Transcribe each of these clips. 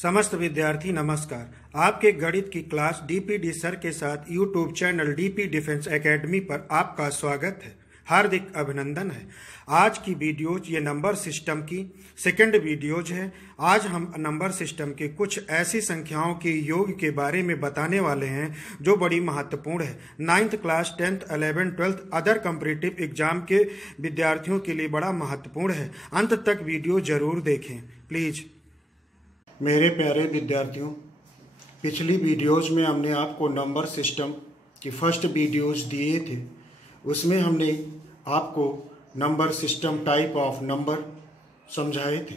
समस्त विद्यार्थी नमस्कार। आपके गणित की क्लास डीपीडी सर के साथ YouTube channel DP defence academy पर आपका स्वागत है, हार्दिक अभिनंदन है। आज की वीडियोज ये नंबर सिस्टम की सेकंड वीडियोज है। आज हम नंबर सिस्टम के कुछ ऐसी संख्याओं के योग के बारे में बताने वाले हैं जो बड़ी महत्वपूर्ण है। 9th class 10th 11th 12th other competitive exam के विद्यार्थियों के लिए बड़ा महत्वपूर्ण है। अंत तक वीडियो जरूर देखें प्लीज। मेरे प्यारे विद्यार्थियों, पिछली वीडियोज में हमने आपको नंबर सिस्टम की फर्स्ट वीडियोज दिए थे। उसमें हमने आपको number system type of number समझाए थे।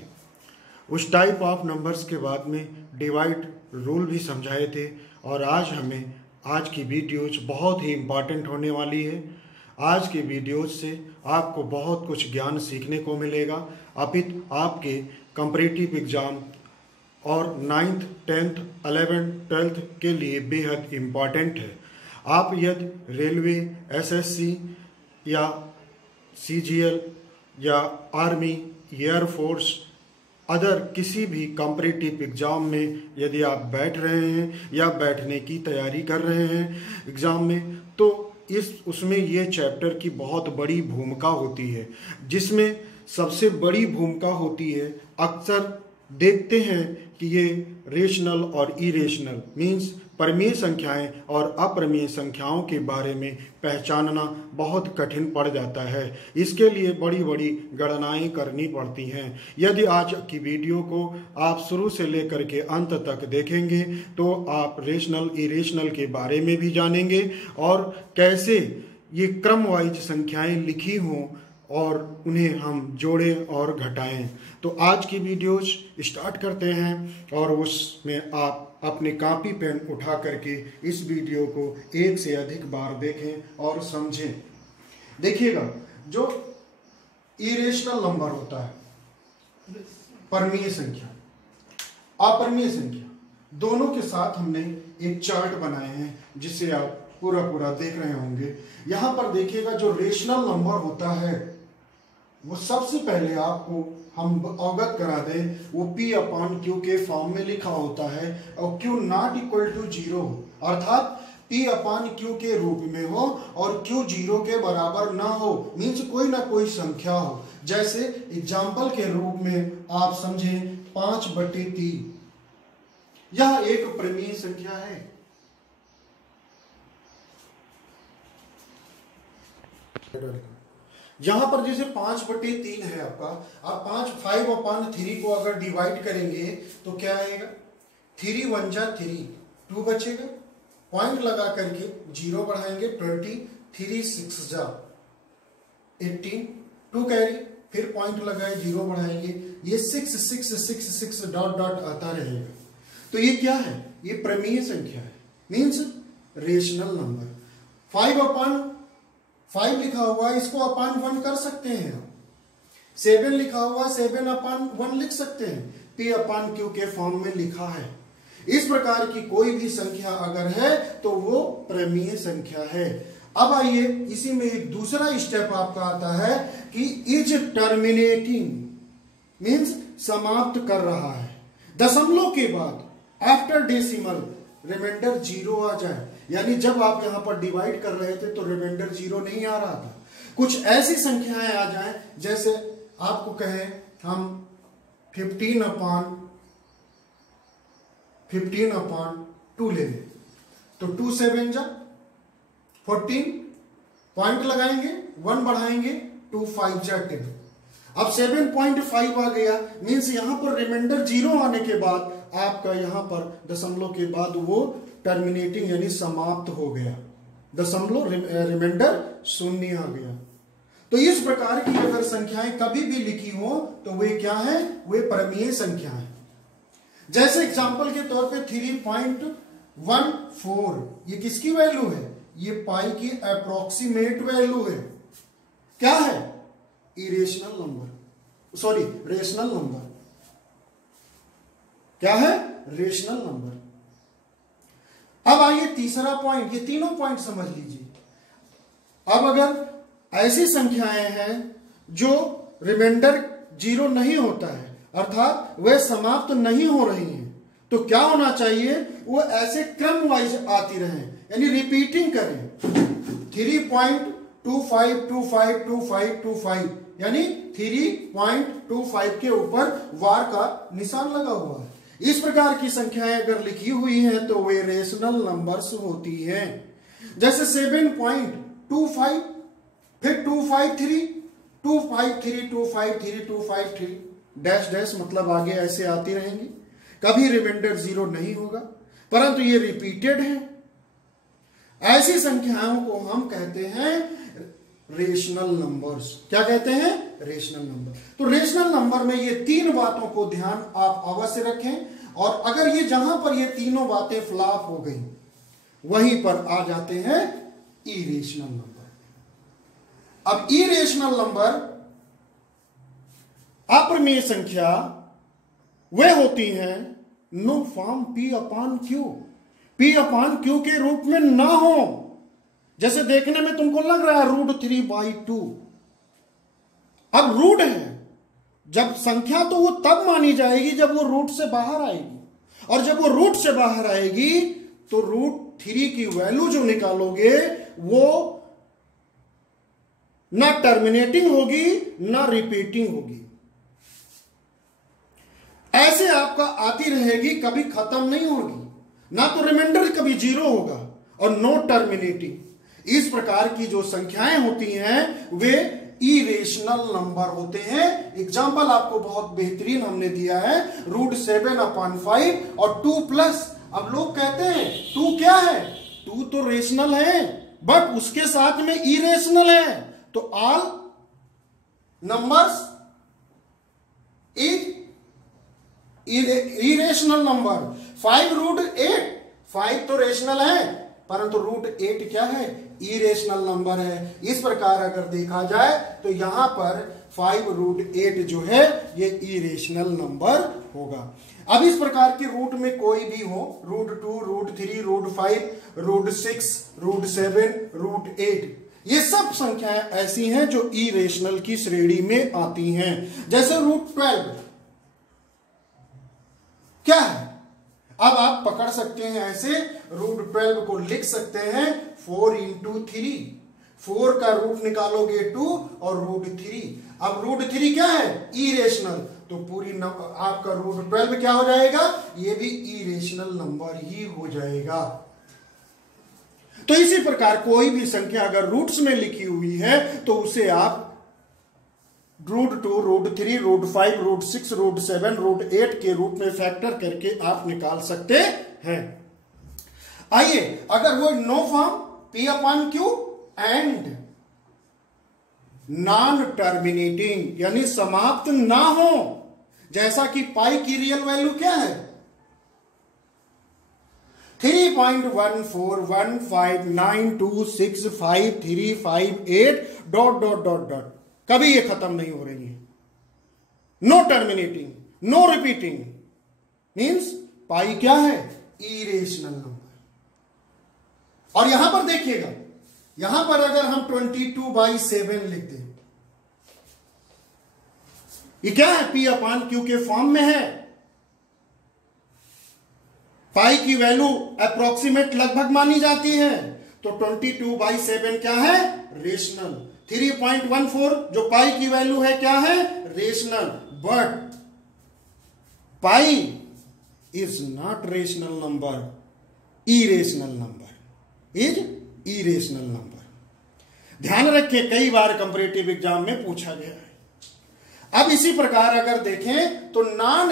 उस टाइप ऑफ नंबर्स के बाद में डिवाइड रूल भी समझाए थे। और आज की वीडियोज बहुत ही इम्पॉर्टेंट होने वाली है। आज की वीडियोज से आपको बहुत कुछ ज्ञान सीखने को मिलेगा। अपितु आपके कॉम्पिटिटिव एग्जाम और 9th 10th 11th 12th के लिए बेहद इम्पॉर्टेंट है। आप यदि रेलवे, एसएससी या सीजीएल या आर्मी, एयरफोर्स अदर किसी भी कॉम्पिटिटिव एग्ज़ाम में यदि आप बैठ रहे हैं या बैठने की तैयारी कर रहे हैं एग्ज़ाम में, तो उसमें ये चैप्टर की बहुत बड़ी भूमिका होती है। जिसमें सबसे बड़ी भूमिका होती है, अक्सर देखते हैं कि ये रेशनल और इरेशनल मीन्स परमीय संख्याएं और अप्रमेय संख्याओं के बारे में पहचानना बहुत कठिन पड़ जाता है। इसके लिए बड़ी बड़ी गणनाएं करनी पड़ती हैं। यदि आज की वीडियो को आप शुरू से लेकर के अंत तक देखेंगे तो आप रेशनल इरेशनल के बारे में भी जानेंगे और कैसे ये क्रम वाइज संख्याएं लिखी हों और उन्हें हम जोड़ें और घटाएं। तो आज की वीडियोज स्टार्ट करते हैं और उसमें आप अपने कॉपी पेन उठा करके इस वीडियो को एक से अधिक बार देखें और समझें। देखिएगा, जो इरेशनल नंबर होता है, परमीय संख्या, अपरमीय संख्या, दोनों के साथ हमने एक चार्ट बनाए हैं जिसे आप पूरा देख रहे होंगे। यहां पर देखिएगा, जो रेशनल नंबर होता है वो सबसे पहले आपको हम अवगत करा दें, वो P/Q के फॉर्म में लिखा होता है और Q नॉट इक्वल टू 0 हो, अर्थात P/Q के रूप में हो और Q 0 के बराबर ना हो, मीन्स कोई ना कोई संख्या हो। जैसे एग्जाम्पल के रूप में आप समझें 5/3, यह एक परमीय संख्या है। यहां पर जैसे 5/3 है आपका, आप 5/3 को अगर डिवाइड करेंगे तो क्या आएगा? 3 1 जा 3, 2 बचेगा, पॉइंट लगा करके 0 बढ़ाएंगे, 20, 3 6 जा 18, 2 कैरी, फिर पॉइंट लगाए 0 बढ़ाएंगे, ये 6 6 6 6 डॉट डॉट आता रहेगा। तो ये क्या है? ये परमीय संख्या है, मीन्स रेशनल नंबर। 5/5 लिखा हुआ है, इसको अपान 1 कर सकते हैं आप। 7 लिखा हुआ, 7/1 लिख सकते हैं, P/Q के फॉर्म में लिखा है। इस प्रकार की कोई भी संख्या अगर है तो वो परमीय संख्या है। अब आइए, इसी में एक दूसरा स्टेप आपका आता है कि इज टर्मिनेटिंग, मीन्स समाप्त कर रहा है। दशमलव के बाद आफ्टर डेसिमल रिमाइंडर 0 आ जाए, यानी जब आप यहां पर डिवाइड कर रहे थे तो रिमाइंडर 0 नहीं आ रहा था। कुछ ऐसी संख्याएं आ जाएं, जैसे आपको कहें हम 15/2 ले लें, तो 2 7 जा 14, पॉइंट लगाएंगे, 1 बढ़ाएंगे, 2 5 जा 10। अब 7.5 आ गया, मीन्स यहां पर रिमाइंडर 0 आने के बाद आपका यहां पर दशमलव के बाद वो टर्मिनेटिंग यानी समाप्त हो गया, दशमलव रिमाइंडर 0 आ गया। तो इस प्रकार की अगर संख्याएं कभी भी लिखी हो तो वे क्या है? वे परमीय संख्या है। जैसे एग्जांपल के तौर पे 3.14, ये किसकी वैल्यू है? ये पाई की अप्रोक्सीमेट वैल्यू है। क्या है? Irrational number, sorry rational number. क्या है? Rational number. अब आइए तीसरा पॉइंट, ये तीनों पॉइंट समझ लीजिए। अब अगर ऐसी संख्याएं हैं जो रिमाइंडर 0 नहीं होता है, अर्थात वे समाप्त नहीं हो रही हैं, तो क्या होना चाहिए, वो ऐसे क्रम वाइज आती रहे, यानी रिपीटिंग करें। 3.25252525 यानी 3.25 के ऊपर वार का निशान लगा हुआ है। इस प्रकार की संख्याएं अगर लिखी हुई हैं तो वे रेशनल नंबर्स होती हैं। जैसे 7.25, फिर 253, 253, 253, 253 डैश डैश, मतलब आगे ऐसे आती रहेंगी, कभी रिमाइंडर 0 नहीं होगा, परंतु ये रिपीटेड है। ऐसी संख्याओं को हम कहते हैं रेशनल नंबर्स। क्या कहते हैं, रेशनल नंबर। तो रेशनल नंबर में ये 3 बातों को ध्यान आप अवश्य रखें, और अगर ये जहां पर ये तीनों बातें फ्लॉप हो गई वहीं पर आ जाते हैं इरेशनल नंबर। अब इरेशनल नंबर, अप्रमेय संख्या, वे होती हैं no form P upon Q, P upon Q के रूप में ना हो। जैसे देखने में तुमको लग रहा है √3/2, अब रूट है, जब संख्या तो वो तब मानी जाएगी जब वो रूट से बाहर आएगी, और जब वो रूट से बाहर आएगी तो √3 की वैल्यू जो निकालोगे वो ना टर्मिनेटिंग होगी ना रिपीटिंग होगी, ऐसे आपका आती रहेगी, कभी खत्म नहीं होगी, ना तो रिमाइंडर कभी 0 होगा और नो टर्मिनेटिंग। इस प्रकार की जो संख्याएं होती हैं वे इरेशनल नंबर होते हैं। एग्जाम्पल आपको बहुत बेहतरीन हमने दिया है, √7/5 और 2+। अब लोग कहते हैं 2 क्या है, 2 तो रेशनल है बट उसके साथ में इरेशनल है, तो ऑल नंबर्स इरेशनल नंबर। 5√8, 5 तो रेशनल है परंतु √8 क्या है, इरेशनल नंबर है। इस प्रकार अगर देखा जाए तो यहां पर 5√8 जो है ये इरेशनल नंबर होगा। अब इस प्रकार के रूट में कोई भी हो, √2, √3, √5, √6, √7, √8, ये सब संख्याएं ऐसी हैं जो इरेशनल की श्रेणी में आती हैं। जैसे √12 क्या है, अब आप पकड़ सकते हैं ऐसे, √12 को लिख सकते हैं 4 × 3, 4 का रूट निकालोगे 2 और √3। अब √3 क्या है, इरेशनल, तो पूरी आपका √12 क्या हो जाएगा, ये भी इरेशनल नंबर ही हो जाएगा। तो इसी प्रकार कोई भी संख्या अगर रूट्स में लिखी हुई है तो उसे आप √2, √3, √5, √6, √7, √8 के रूप में फैक्टर करके आप निकाल सकते हैं। आइए, अगर वो no form P upon Q and non terminating यानी समाप्त ना हो, जैसा कि पाई की रियल वैल्यू क्या है, 3.14159265358 ... कभी ये खत्म नहीं हो रही है। No terminating, no repeating, means pi क्या है, इरेशनल नंबर। और यहां पर देखिएगा, यहां पर अगर हम 22/7 लिख दें, ये क्या है, P अपॉन Q के फॉर्म में है। पाई की वैल्यू अप्रोक्सीमेट लगभग मानी जाती है, तो 22/7 क्या है, रेशनल। 3.14 जो पाई की वैल्यू है क्या है, rational, but pi is not rational number, irrational number, is irrational number. ध्यान रखिए, कई बार कंपैरेटिव एग्जाम में पूछा गया है। अब इसी प्रकार अगर देखें तो नॉन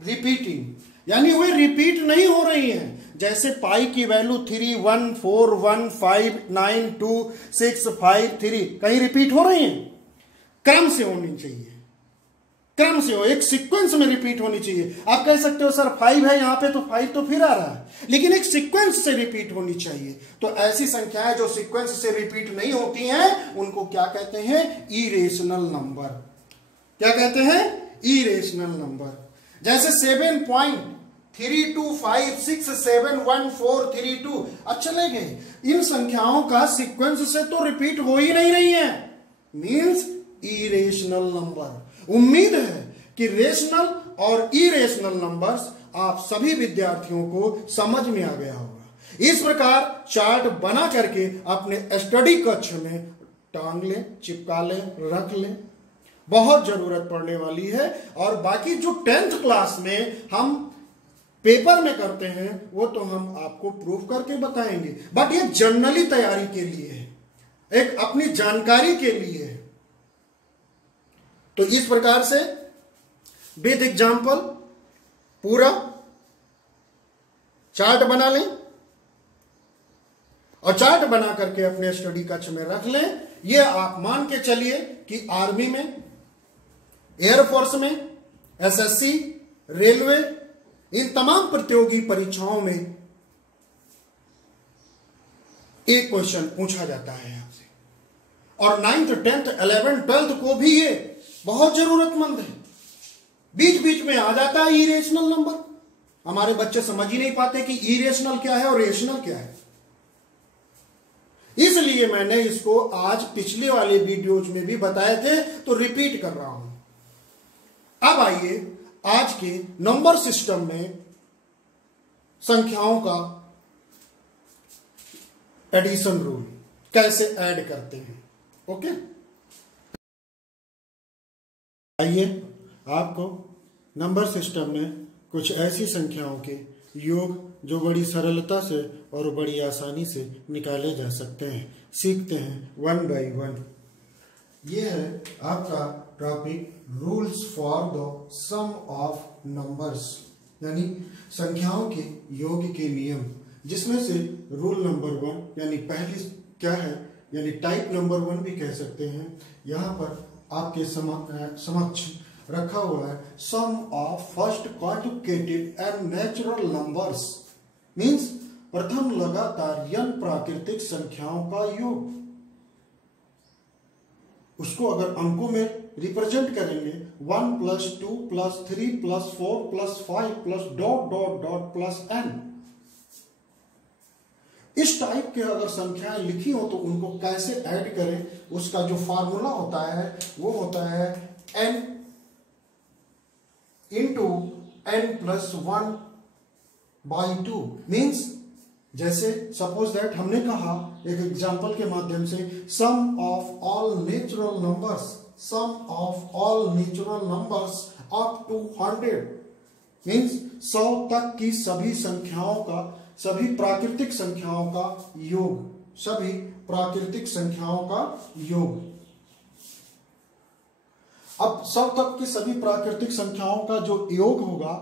रिपीटिंग यानी वे रिपीट नहीं हो रही हैं। जैसे पाई की वैल्यू 3, 1, 4, 1, 5, 9, 2, 6, 5, 3 कहीं रिपीट हो रही हैं, क्रम से होनी चाहिए, क्रम से हो, एक सीक्वेंस में रिपीट होनी चाहिए। आप कह सकते हो सर 5 है यहां पे तो 5 तो फिर आ रहा है, लेकिन एक सीक्वेंस से रिपीट होनी चाहिए। तो ऐसी संख्याएं जो सीक्वेंस से रिपीट नहीं होती हैं उनको क्या कहते हैं, इरेशनल नंबर। क्या कहते हैं, इरेशनल नंबर। जैसे 7.32567143 अब चले गए, इन संख्याओं का सीक्वेंस से तो रिपीट हो ही नहीं रही है, मींस इरेशनल नंबर। उम्मीद है कि रेशनल और इरेशनल नंबर्स आप सभी विद्यार्थियों को समझ में आ गया होगा। इस प्रकार चार्ट बना करके अपने स्टडी कक्ष में टांग लें, चिपका लें, रख लें, बहुत जरूरत पड़ने वाली है। और बाकी जो 10th क्लास में हम पेपर में करते हैं वो तो हम आपको प्रूफ करके बताएंगे, बट ये जनरली तैयारी के लिए है, एक अपनी जानकारी के लिए है। तो इस प्रकार से विद एग्जाम्पल पूरा चार्ट बना लें और चार्ट बना करके अपने स्टडी कक्ष में रख लें। ये आप मान के चलिए कि आर्मी में, एयरफोर्स में, एसएससी, रेलवे, इन तमाम प्रतियोगी परीक्षाओं में एक क्वेश्चन पूछा जाता है आपसे, और 9th, 10th, 11th, 12th को भी ये बहुत जरूरतमंद है। बीच बीच में आ जाता है इरेशनल नंबर। हमारे बच्चे समझ ही नहीं पाते कि इरेशनल क्या है और रेशनल क्या है। इसलिए मैंने इसको आज पिछले वाले वीडियोज में भी बताए थे, तो रिपीट कर रहा हूं। अब आइए आज के नंबर सिस्टम में संख्याओं का एडिशन रूल कैसे ऐड करते हैं। ओके, आइए आपको नंबर सिस्टम में कुछ ऐसी संख्याओं के योग जो बड़ी सरलता से और बड़ी आसानी से निकाले जा सकते हैं सीखते हैं 1 by 1। ये है आपका topic, rules for the sum of numbers, यानी संख्याओं के योग के नियम, जिसमें से रूल नंबर 1 यानी पहली क्या है, यानी टाइप नंबर 1 भी कह सकते हैं। यहाँ पर आपके समक्ष रखा हुआ है sum of first conjugative and natural numbers, means प्रथम लगातार यन प्राकृतिक संख्याओं का योग। उसको अगर अंकों में रिप्रेजेंट करेंगे 1 + 2 + 3 + 4 + 5 + ... +n, इस टाइप के अगर संख्याएं लिखी हो तो उनको कैसे ऐड करें, उसका जो फार्मूला होता है वो होता है n × n + 1/2। मीन्स जैसे सपोज दैट हमने कहा एक एग्जांपल के माध्यम से sum of all natural numbers, sum of all natural numbers up to 100, means 100 तक की सभी संख्याओं का, सभी प्राकृतिक संख्याओं का योग, सभी प्राकृतिक संख्याओं का योग। अब 100 तक की सभी प्राकृतिक संख्याओं का जो योग होगा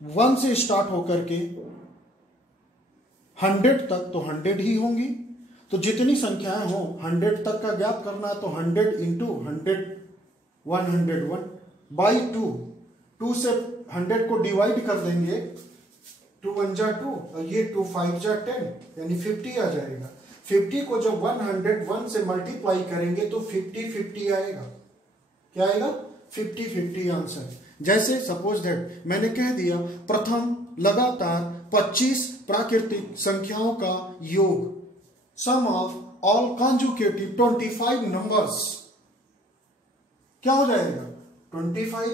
1 से स्टार्ट होकर के 100 तक, तो 100 ही होंगी। तो जितनी संख्याएं हो 100 तक का ज्ञात करना है तो 100 × 100 101/2, 2 से 100 को डिवाइड कर देंगे, 2 × 1 = 2 और ये 2 × 5 = 10, यानी 50 आ जाएगा। 50 को जब 101 से मल्टीप्लाई करेंगे तो 50-50 आएगा। क्या आएगा? 50-50 आंसर। जैसे सपोज दैट मैंने कह दिया प्रथम लगातार 25 प्राकृतिक संख्याओं का योग, सम ऑफ ऑल कॉन्जुगेटिव 25 नंबर्स, क्या हो जाएगा? 25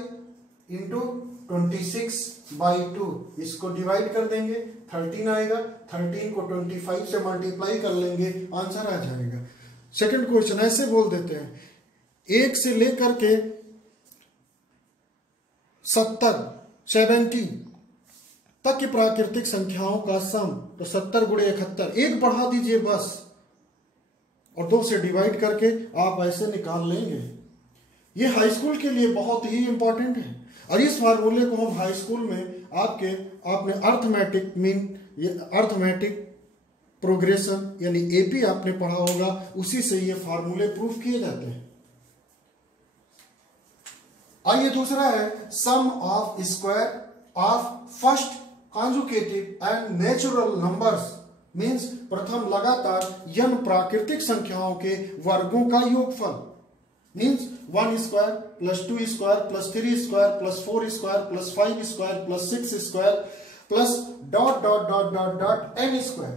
× 26/2, इसको डिवाइड कर देंगे 13 आएगा। 13 को 25 से मल्टीप्लाई कर लेंगे, आंसर आ जाएगा। सेकंड क्वेश्चन ऐसे बोल देते हैं 1 से लेकर के 70 तक की प्राकृतिक संख्याओं का सम, तो 70 × 71, 1 बढ़ा दीजिए बस, और 2 से डिवाइड करके आप ऐसे निकाल लेंगे। ये हाई स्कूल के लिए बहुत ही इंपॉर्टेंट है, और इस फार्मूले को हम हाई स्कूल में आपने अर्थमेटिक प्रोग्रेशन यानी एपी आपने पढ़ा होगा, उसी से ये फार्मूले प्रूफ किए जाते हैं। आइए दूसरा है sum of square of first conjugative and natural numbers, means प्रथम लगातार यन प्राकृतिक संख्याओं के वर्गों का योगफल, मीन्स 1² + 2² + 3² + 4² + 5² + 6² + ... n²।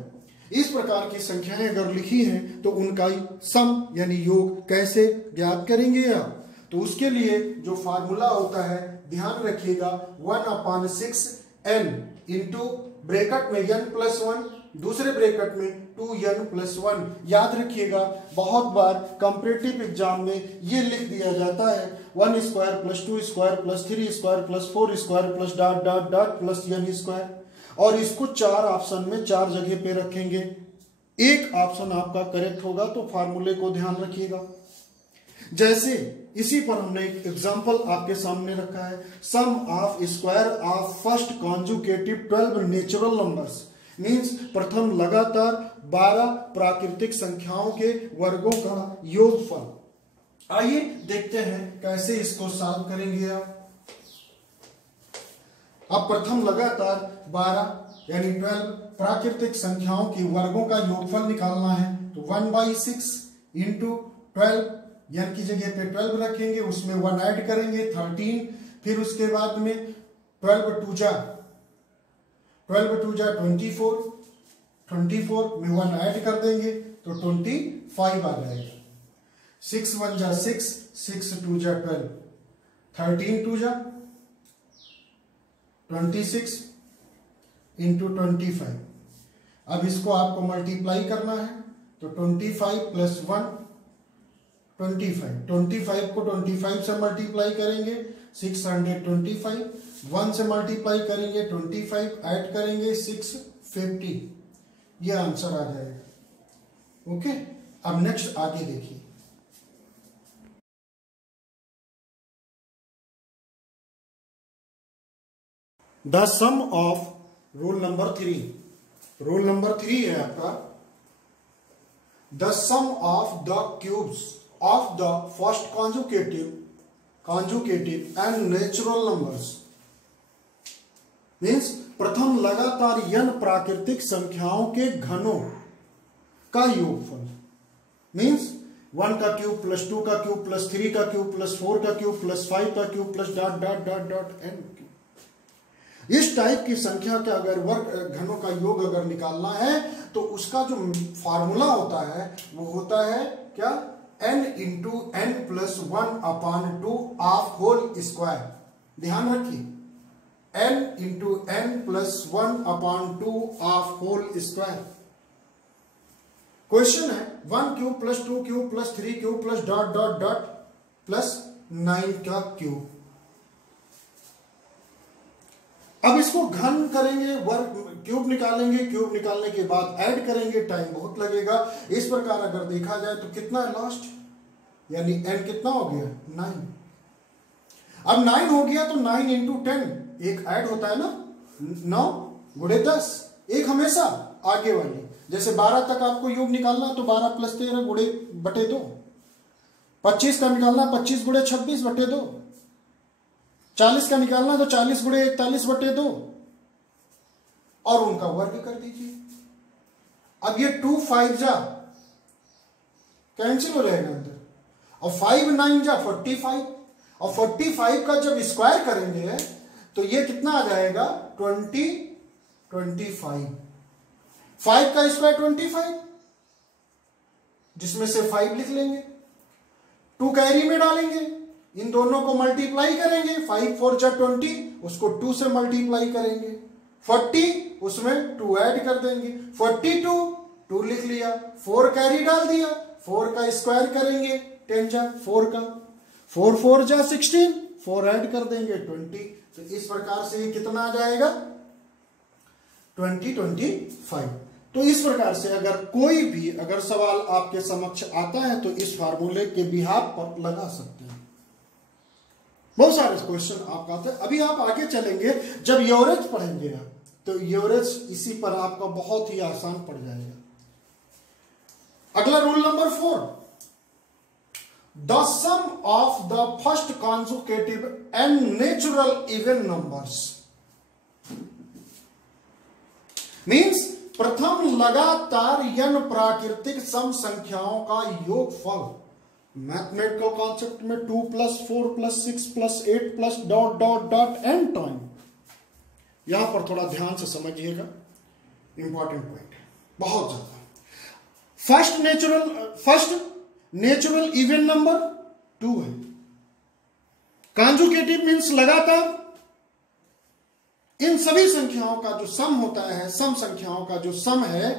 इस प्रकार की संख्याएं अगर लिखी हैं तो उनका सम यानी योग कैसे ज्ञात करेंगे आप? तो उसके लिए जो फार्मूला होता है ध्यान रखिएगा 1/6n इंटू ब्रैकेट में n+1, दूसरे ब्रैकेट में 2n+1। याद रखिएगा बहुत बार कंपैरेटिव एग्जाम में ये लिख दिया जाता है 1² + 2² + 3² + 4² + ... n², और इसको 4 ऑप्शन में 4 जगह पे रखेंगे। एक ऑप्शन आपका करेक्ट होगा, तो फार्मूले को ध्यान रखिएगा। जैसे इसी पर हमने एक एग्जांपल आपके सामने रखा है, sum of square of first conjugative 12 natural numbers, means प्रथम लगातार 12 प्राकृतिक संख्याओं के वर्गों का योगफल। आइए देखते हैं कैसे इसको सॉल्व करेंगे आप। अब प्रथम लगातार 12 यानी 12 प्राकृतिक संख्याओं के वर्गों का योगफल निकालना है, तो 1/6 इंटू 12, n की जगह पे 12 रखेंगे, उसमें 1 ऐड करेंगे 13, फिर उसके बाद में 12 2 जा 24, 24 में 1 ऐड कर देंगे तो 25 आ जाएगा। 6 1 जा 6, 6 2 जा 12, 13 2 जा 26 इंटू 25। अब इसको आपको मल्टीप्लाई करना है, तो 25 + 1 25 को 25 से मल्टीप्लाई करेंगे 625, 1 से मल्टीप्लाई करेंगे 25, ऐड करेंगे 650, ये आंसर आ जाएगा। ओके, अब नेक्स्ट आगे देखिए। The sum of rule number 3, rule number 3 है आपका, the sum of the cubes of the first conjugative and natural numbers, means प्रथम लगातार n प्राकृतिक संख्याओं के घनों का योगफल, मीन्स 1 का क्यूब + 2 का क्यूब + 3 का क्यूब + 4 का क्यूब + 5 का क्यूब + ... n। इस टाइप की संख्या के अगर वर्ग घनों का योग अगर निकालना है तो उसका जो फार्मूला होता है वो होता है क्या, n into n+1/2 of whole square. ध्यान रखिए, n into n+1/2 of whole square. Question है 1 क्यूब + 2 क्यूब + 3 क्यूब + ... +9 का क्यूब। अब इसको घन करेंगे, वर्ग क्यूब निकालेंगे, क्यूब निकालने के बाद ऐड करेंगे, टाइम बहुत लगेगा। इस प्रकार अगर देखा जाए तो कितना है लास्ट, यानी n कितना हो गया 9। अब 9 हो गया तो 9 इंटू 10, एक ऐड होता है ना, 9 × 10, एक हमेशा आगे वाली। जैसे 12 तक आपको योग निकालना है तो 12 + 13 ×2, 25 का निकालना 25 × 26/2, 40 का निकालना तो 40 × 41/2, और उनका वर्ग कर दीजिए। अब ये 2 5 जा कैंसिल हो जाएगा अंदर, और 5 9 जा 45, और 45 का जब स्क्वायर करेंगे तो ये कितना आ जाएगा 25। 5 का स्क्वायर 25, जिसमें से 5 लिख लेंगे, 2 कैरी में डालेंगे, इन दोनों को मल्टीप्लाई करेंगे, 5 4 जा 20, उसको 2 से मल्टीप्लाई करेंगे, 40 उसमें 2 ऐड कर देंगे, 42 2 लिख लिया, 4 कैरी डाल दिया, 4 का स्क्वायर करेंगे 10 जा 4 का, 4 4 जा 16, 4 ऐड कर देंगे 20। तो इस प्रकार से ये कितना आ जाएगा 25। तो इस प्रकार से अगर कोई भी अगर सवाल आपके समक्ष आता है तो इस फार्मूले के बिहाफ पर लगा सकते हैं। बहुत सारे क्वेश्चन आपका आते हैं। अभी आप आगे चलेंगे, जब एवरेज पढ़ेंगे आप तो एवरेज इसी पर आपका बहुत ही आसान पड़ जाएगा। अगला rule number 4, the sum of the first conjugative and natural even numbers, means प्रथम लगातार n प्राकृतिक सम संख्याओं का योगफल। मैथमेटिकल कॉन्सेप्ट में 2 + 4 + 6 + 8 .. n टाइम। यहां पर थोड़ा ध्यान से समझिएगा, इंपॉर्टेंट पॉइंट है बहुत ज्यादा। फर्स्ट नेचुरल इवन नंबर 2 है, कॉन्जुगेटिव मीन्स लगातार। इन सभी संख्याओं का जो सम होता है, सम संख्याओं का जो सम है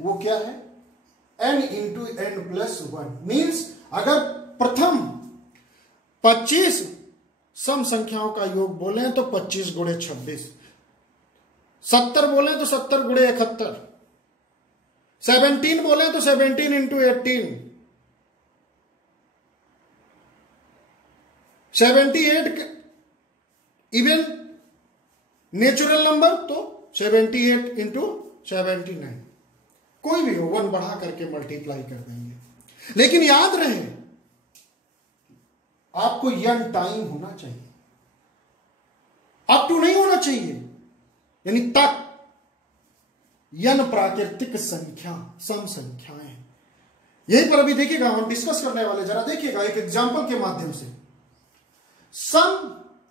वो क्या है, n into n plus 1। Means अगर प्रथम 25 सम संख्याओं का योग बोले तो 25 गुणे 26, 70 बोले तो 70 गुणे 71, 17 बोले तो 17 इंटू 18, 78 इवन नेचुरल नंबर तो 78 इंटू 79, कोई भी हो 1 बढ़ा करके मल्टीप्लाई कर देंगे। लेकिन याद रहे आपको यन टाइम होना चाहिए, अप टू नहीं होना चाहिए, यानी तक। यन प्राकृतिक संख्या, सम संख्याएं। यहीं पर अभी देखिएगा हम डिस्कस करने वाले, जरा देखिएगा एक एग्जांपल के माध्यम से। सम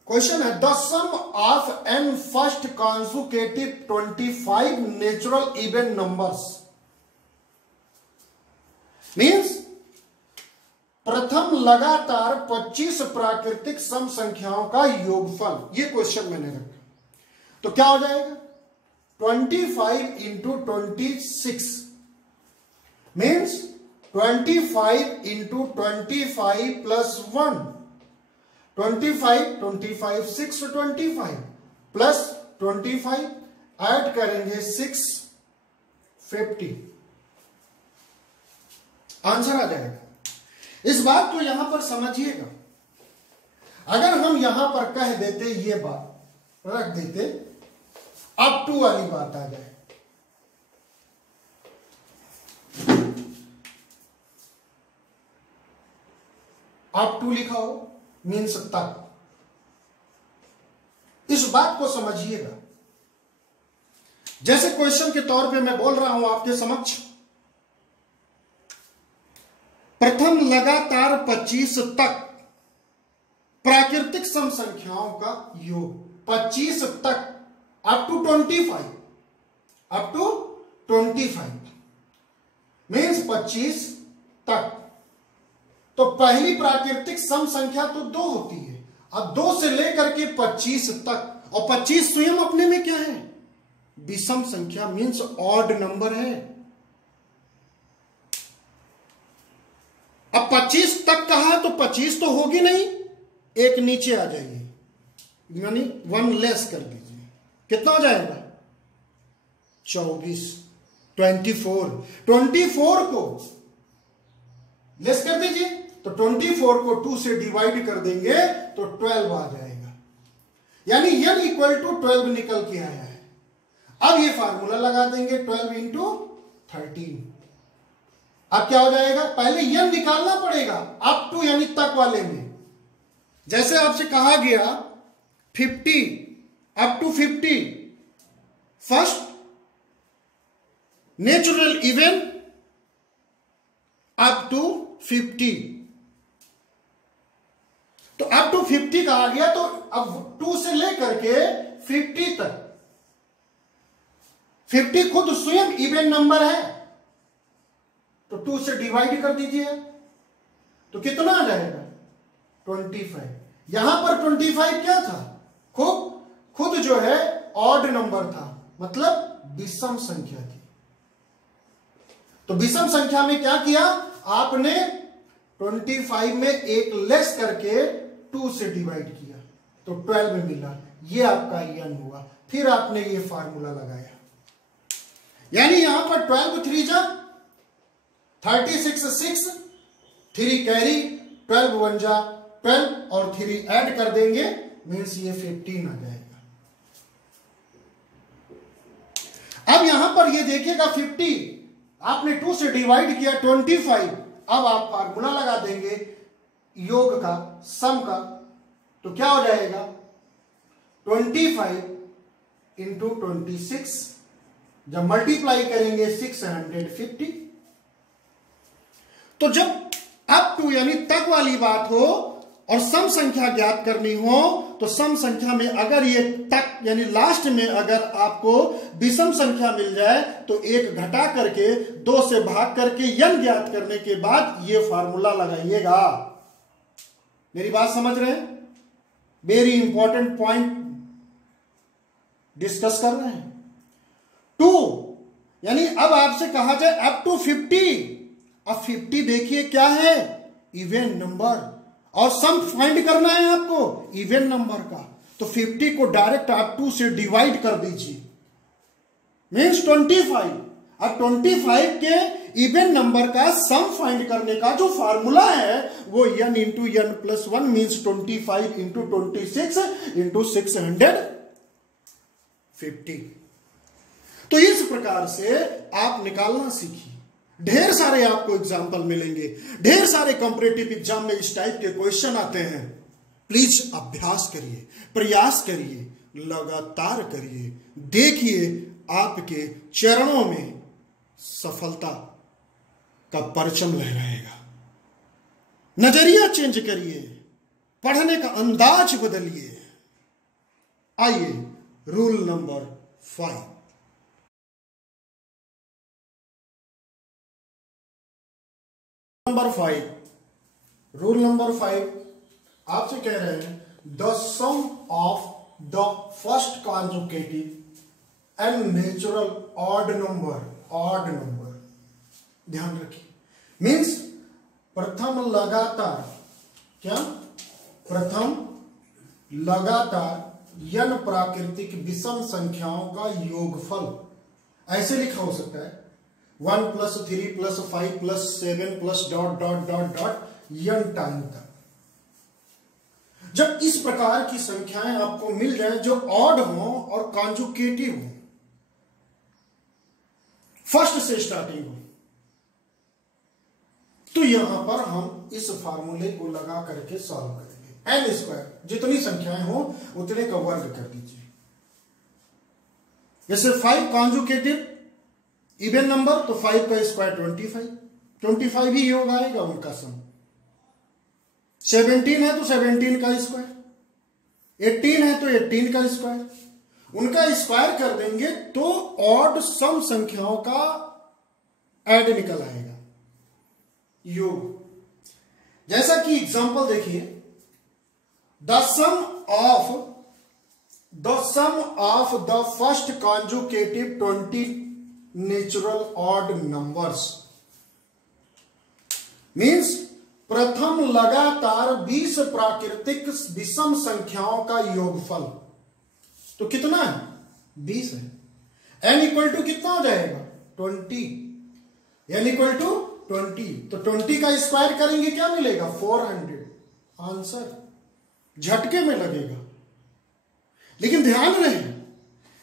क्वेश्चन है, the sum of an first conjugative 25 natural even numbers. Means प्रथम लगातार 25 प्राकृतिक सम संख्याओं का योगफल। ये क्वेश्चन मैंने रखा तो क्या हो जाएगा, 25 into 26 means 25 into 25 plus 1, 25 25 6 25 plus 25 add करेंगे 6 50, आंसर आ जाएगा। इस बात को यहां पर समझिएगा। अगर हम यहां पर कह देते, ये बात रख देते, अप टू वाली बात आ जाए, अप टू लिखा हो मीन्स तक। इस बात को समझिएगा। जैसे क्वेश्चन के तौर पे मैं बोल रहा हूं आपके समक्ष, प्रथम लगातार 25 तक प्राकृतिक सम संख्याओं का योग, 25 तक, up to 25, up to 25 means 25 तक। तो पहली प्राकृतिक सम संख्या तो 2 होती है। अब 2 से लेकर के 25 तक, और 25 स्वयं अपने में क्या है, विषम संख्या मीन्स ऑड नंबर है। अब 25 तक कहा है तो 25 तो होगी नहीं, एक नीचे आ जाइए, यानी 1 लेस कर दीजिए, कितना हो जाएगा 24, 24 को लेस कर दीजिए तो 24 को 2 से डिवाइड कर देंगे तो 12 आ जाएगा, यानी n इक्वल टू 12 निकल के आया है। अब ये फार्मूला लगा देंगे 12 इंटू 13। अब क्या हो जाएगा, पहले n निकालना पड़ेगा अप टू यानी तक वाले में। जैसे आपसे कहा गया 50 up to 50 first natural even up to 50, तो अप टू 50 कहा गया, तो अब 2 से लेकर के 50 तक, 50 खुद स्वयं इवन नंबर है तो 2 से डिवाइड कर दीजिए तो कितना आ जाएगा 25। यहां पर 25 क्या था, खुद जो है ऑड नंबर था, मतलब विषम संख्या थी। तो विषम संख्या में क्या किया आपने, 25 में एक लेस करके 2 से डिवाइड किया तो 12 मिला, ये आपका n हुआ। फिर आपने ये फार्मूला लगाया, यानी यहां पर 12 3 जा 36, 6 3 कैरी, 12 1 जा 12 और 3 ऐड कर देंगे मीन्स ये 15 आ जाएगा। अब यहां पर ये देखिएगा 50 आपने 2 से डिवाइड किया 25, अब आप फार्मूला लगा देंगे योग का, सम का, तो क्या हो जाएगा 25 इंटू 26, जब मल्टीप्लाई करेंगे 650। तो जब अप टू यानी तक वाली बात हो और सम संख्या ज्ञात करनी हो, तो सम संख्या में अगर ये तक यानी लास्ट में अगर आपको विषम संख्या मिल जाए तो एक घटा करके 2 से भाग करके n ज्ञात करने के बाद ये फार्मूला लगाइएगा। मेरी बात समझ रहे हैं? वेरी इंपॉर्टेंट पॉइंट डिस्कस कर रहे हैं। 2 यानी अब आपसे कहा जाए अप टू 50। अब 50 देखिए क्या है, इवन नंबर, और सम फाइंड करना है आपको इवन नंबर का। तो 50 को डायरेक्ट आप 2 से डिवाइड कर दीजिए, मीन्स 25। अब 25 के इवन नंबर का सम फाइंड करने का जो फार्मूला है वो n into n plus 1 means 25 into 26 into 650। तो इस प्रकार से आप निकालना सीखिए। ढेर सारे आपको एग्जाम्पल मिलेंगे, ढेर सारे कॉम्पिटिटिव एग्जाम में इस टाइप के क्वेश्चन आते हैं। प्लीज अभ्यास करिए, प्रयास करिए, लगातार करिए, देखिए आपके चरणों में सफलता का परचम लहराएगा। नजरिया चेंज करिए, पढ़ने का अंदाज बदलिए। आइए rule number 5। Number 5, rule number 5 आपसे कह रहे हैं the sum of the first conjugative and natural odd number, odd number ध्यान रखिए, मीन्स प्रथम लगातार, क्या प्रथम लगातार n प्राकृतिक विषम संख्याओं का योगफल। ऐसे लिखा हो सकता है 1 + 3 + 5 + 7 + dot dot dot dot n time तक। जब इस प्रकार की संख्याएं आपको मिल जाए जो ऑड हो और कॉन्जुगेटिव हो, फर्स्ट से स्टार्टिंग हो, तो यहां पर हम इस फार्मूले को लगा करके सॉल्व करेंगे। n², जितनी संख्याएं हो उतने का वर्ग कर दीजिए। जैसे 5 कॉन्जुगेटिव इवन नंबर, तो 5 का स्क्वायर 25 ही योग आएगा उनका सम। 17 है तो 17 का स्क्वायर, 18 है तो 18 का स्क्वायर, उनका स्क्वायर कर देंगे तो ऑड सम संख्याओं का ऐड निकल आएगा, योग। जैसा कि एग्जांपल देखिए, the sum of the first conjugative 20 natural odd numbers, means प्रथम लगातार 20 प्राकृतिक विषम संख्याओं का योगफल। तो कितना है? 20 है। n इक्वल टू कितना हो जाएगा? 20। n इक्वल टू 20, तो 20 का स्क्वायर करेंगे क्या मिलेगा? 400। आंसर झटके में लगेगा। लेकिन ध्यान रहे,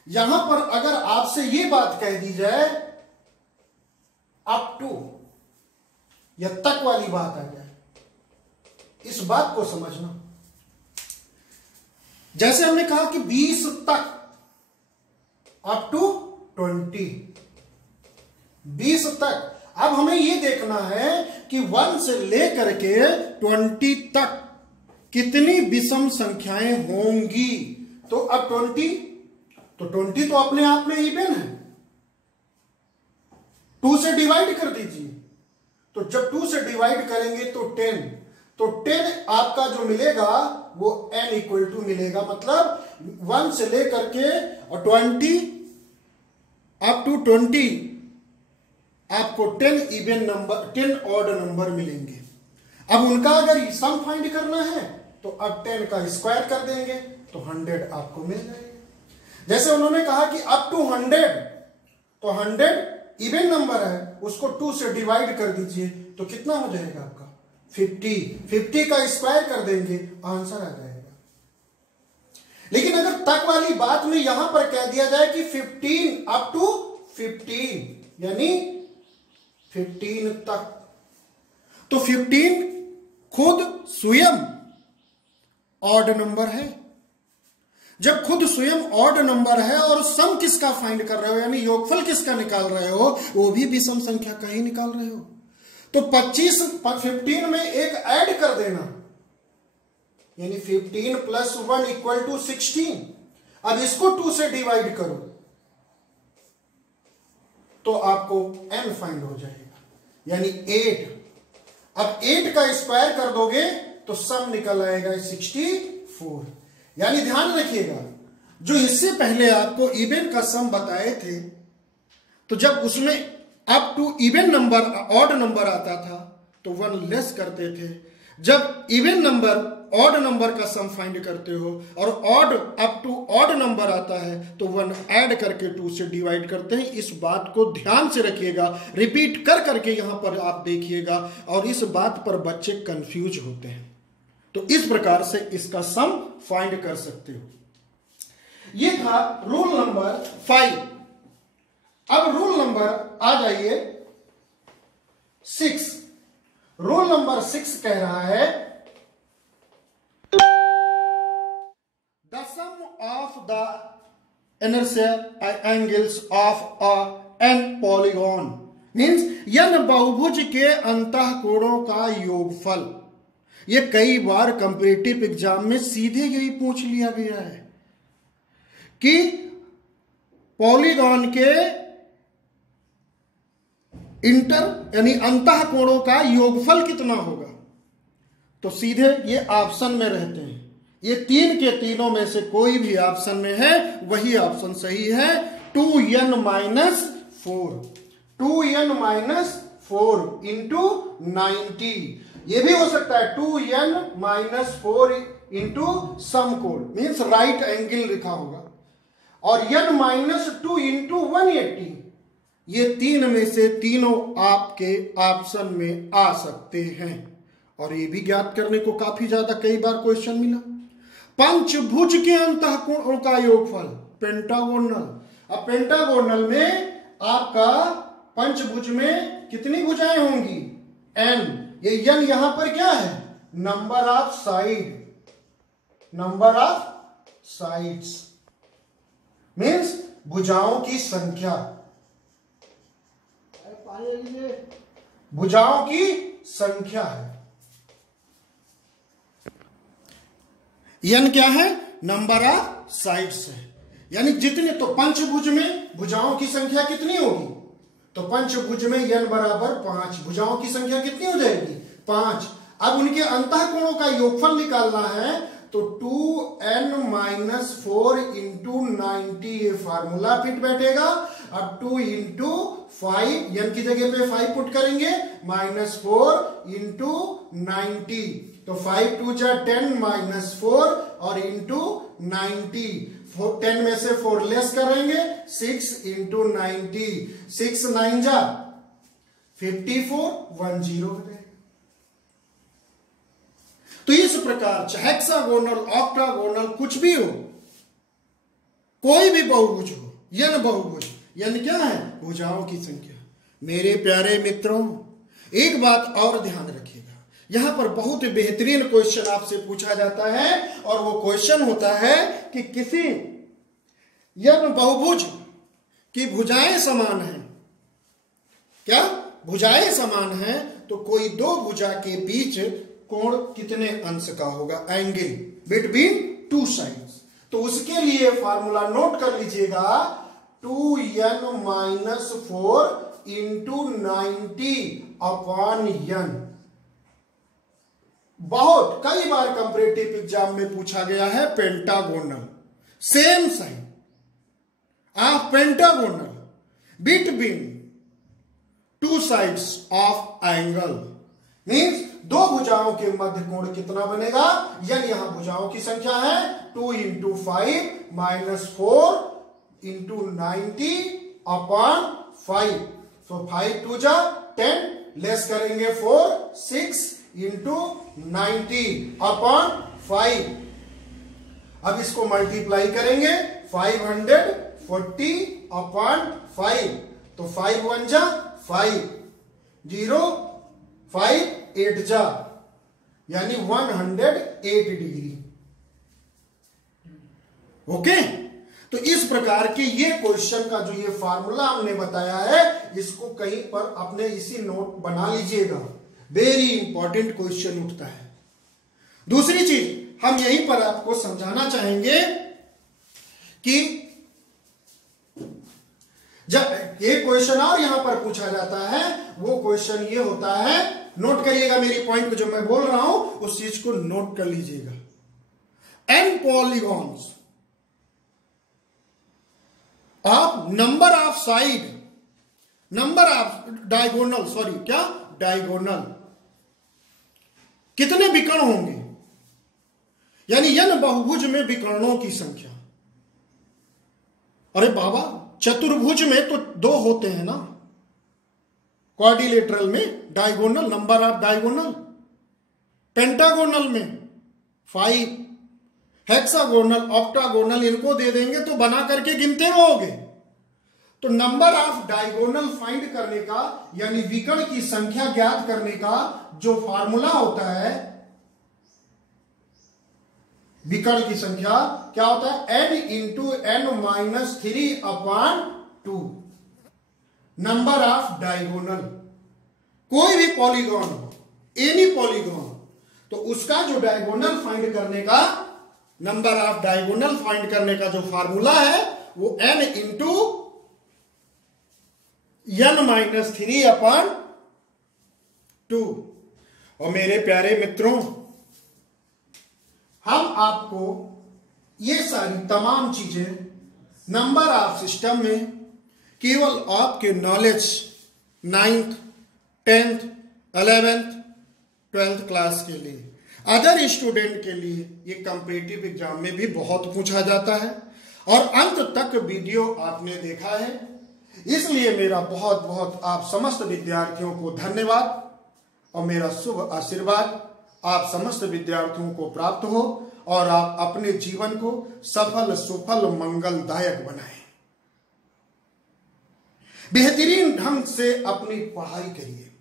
यहां पर अगर आपसे यह बात कह दी जाए अप टू या तक वाली बात आ जाए, इस बात को समझना। जैसे हमने कहा कि 20 तक, अप टू 20, 20 तक। अब हमें यह देखना है कि 1 से लेकर के 20 तक कितनी विषम संख्याएं होंगी। तो अब 20 तो अपने आप में इवन है, 2 से डिवाइड कर दीजिए। तो जब 2 से डिवाइड करेंगे तो 10, तो 10 आपका जो मिलेगा वो n इक्वल टू मिलेगा, मतलब 1 से लेकर के और 20 अप टू 20 आपको 10 इवन नंबर, 10 ऑड नंबर मिलेंगे। अब उनका अगर सम फाइंड करना है तो अब 10 का स्क्वायर कर देंगे तो 100 आपको मिल जाएगा। जैसे उन्होंने कहा कि अप टू 100, तो 100 इवन नंबर है, उसको 2 से डिवाइड कर दीजिए तो कितना हो जाएगा आपका? 50 का स्क्वायर कर देंगे, आंसर आ जाएगा। लेकिन अगर तक वाली बात में यहां पर कह दिया जाए कि 15 अप टू 15, यानी 15 तक, तो 15 खुद स्वयं ऑड नंबर है। जब खुद स्वयं ऑड नंबर है और सम किसका फाइंड कर रहे हो, यानी योगफल किसका निकाल रहे हो, वो भी विषम संख्या का ही निकाल रहे हो, तो 15 में एक ऐड कर देना, यानी 15 + 1 = 16। अब इसको 2 से डिवाइड करो तो आपको n फाइंड हो जाएगा, यानी 8। अब 8 का स्क्वायर कर दोगे तो सम निकल आएगा 64। यानी ध्यान रखिएगा, जो इससे पहले आपको इवन का सम बताए थे, तो जब उसमें up to even number odd number आता था तो 1 लेस करते थे। जब इवन नंबर ऑड नंबर का सम फाइंड करते हो और odd up to odd number आता है तो 1 ऐड करके 2 से डिवाइड करते हैं। इस बात को ध्यान से रखिएगा, रिपीट कर करके यहां पर आप देखिएगा, और इस बात पर बच्चे कंफ्यूज होते हैं। तो इस प्रकार से इसका सम फाइंड कर सकते हो। यह था रूल नंबर 5। अब रूल नंबर आ जाइए 6। रूल नंबर 6 कह रहा है the sum of the inner angles of an polygon means n बहुभुज के अंतः कोणों का योगफल। यह कई बार कंपैरेटिव एग्जाम में सीधे यही पूछ लिया गया है कि पॉलीगॉन के इंटर यानी अंतः कोणों का योगफल कितना होगा। तो सीधे ये ऑप्शन में रहते हैं, ये 3 के तीनों में से कोई भी ऑप्शन में है वही ऑप्शन सही है। 2n - 4 2n - 4 into 90। ये भी हो सकता है 2n - 4 इंटू सम कोण मीन्स राइट एंगल लिखा होगा, और n - 2 इंटू 180। ये 3 में से तीनों आपके ऑप्शन में आ सकते हैं, और ये भी ज्ञात करने को काफी ज्यादा कई बार क्वेश्चन मिला। पंचभुज के अंतः कोणों का योगफल पेंटागोनल। अब पेंटागोनल में आपका पंचभुज में कितनी भुजाएं होंगी? n। ये n यहां पर क्या है? Number of side, number of sides means भुजाओं की संख्या, भुजाओं की संख्या है। n क्या है? नंबर ऑफ साइड्स है, यानी जितने, तो पंचभुज में भुजाओं की संख्या कितनी होगी? तो पंचभुज में n बराबर 5, भुजाओं की संख्या कितनी हो जाएगी? 5। अब उनके अंतः कोणों का योगफल निकालना है, तो 2n - 4 इंटू 90 ये फार्मूला फिट बैठेगा। अब 2 इंटू 5, n की जगह पे 5 पुट करेंगे, -4 इंटू 90, तो 5 2 जा 10 -4 और इंटू 90। 10 में से 4 लेस करेंगे, 6 इंटू 90, 6 9 जा 54, 10 हो जाएगा। तो इस प्रकार चाहे हेक्सागोनल, ऑक्टागोनल कुछ भी हो, कोई भी बहुभुज हो, n बहुभुज, n क्या है? भुजाओं की संख्या। मेरे प्यारे मित्रों, एक बात और ध्यान रखिएगा, यहां पर बहुत बेहतरीन क्वेश्चन आपसे पूछा जाता है, और वो क्वेश्चन होता है कि किसी n बहुभुज की भुजाएं समान हैं। क्या भुजाएं समान हैं? तो कोई दो भुजा के बीच कोण कितने अंश का होगा? Angle between two sides. तो उसके लिए फार्मूला नोट कर लीजिएगा, 2n - 4 इंटू 90 अपॉन n। बहुत कई बार कंपैरेटिव एग्जाम में पूछा गया है pentagonal, same side of pentagonal between two sides of angle means दो भुजाओं के मध्य कोण कितना बनेगा? यहां भुजाओं की संख्या है 2 इंटू 5 - 4 इंटू 90 अपॉन 5। तो 5 2 जा 10, लेस करेंगे 4, 6 इंटू 90 अपॉन 5। अब इसको मल्टीप्लाई करेंगे, 540 अपॉन 5, तो 5 1 जा 5, 0 5 8 जा, यानी 108 डिग्री। ओके, तो इस प्रकार के ये क्वेश्चन का जो ये फार्मूला हमने बताया है, इसको कहीं पर अपने इसी नोट बना लीजिएगा, वेरी इंपॉर्टेंट क्वेश्चन उठता है। दूसरी चीज हम यहीं पर आपको समझाना चाहेंगे कि जब ये क्वेश्चन और यहां पर पूछा जाता है, वो क्वेश्चन ये होता है, नोट करिएगा मेरी पॉइंट को, जो मैं बोल रहा हूं उस चीज को नोट कर लीजिएगा। n polygons of number of side, number of diagonal, sorry क्या, डायगोनल, कितने विकर्ण होंगे, यानी n बहुभुज में विकर्णों की संख्या। अरे बाबा, चतुर्भुज में तो 2 होते हैं ना, क्वाड्रिलेटरल में diagonal, number of diagonal, pentagonal में 5, हेक्सागोनल, ऑक्टागोनल, इनको दे देंगे तो बना करके गिनते रहोगे। तो नंबर ऑफ डायगोनल फाइंड करने का, यानी विकर्ण की संख्या ज्ञात करने का जो फार्मूला होता है, विकर्ण की संख्या क्या होता है, n into n minus 3/2 number of diagonal. कोई भी पॉलीगॉन हो, एनी पॉलीगॉन, तो उसका जो डायगोनल फाइंड करने का, नंबर ऑफ डायगोनल फाइंड करने का जो फार्मूला है वो n इंटू n माइनस 3/2। और मेरे प्यारे मित्रों, हम आपको ये सारी तमाम चीजें नंबर ऑफ सिस्टम में केवल आपके knowledge 9th, 10th, 11th, 12th class के लिए, अदर स्टूडेंट के लिए ये कॉम्पिटिटिव एग्जाम में भी बहुत पूछा जाता है और अंत तक वीडियो आपने देखा है, इसलिए मेरा बहुत बहुत आप समस्त विद्यार्थियों को धन्यवाद और मेरा शुभ आशीर्वाद आप समस्त विद्यार्थियों को प्राप्त हो और आप अपने जीवन को सफल, सुफल, मंगलदायक बनाएं। बेहतरीन ढंग से अपनी पढ़ाई करिए।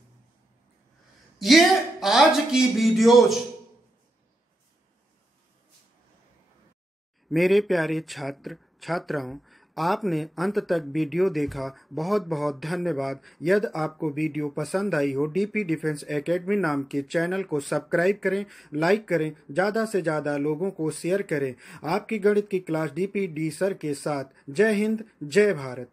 ये आज की वीडियोज मेरे प्यारे छात्र छात्राओं, आपने अंत तक वीडियो देखा, बहुत बहुत धन्यवाद। यदि आपको वीडियो पसंद आई हो, डीपी डिफेंस एकेडमी नाम के चैनल को सब्सक्राइब करें, लाइक करें, ज़्यादा से ज़्यादा लोगों को शेयर करें। आपकी गणित की क्लास डीपी डी सर के साथ। जय हिंद, जय भारत।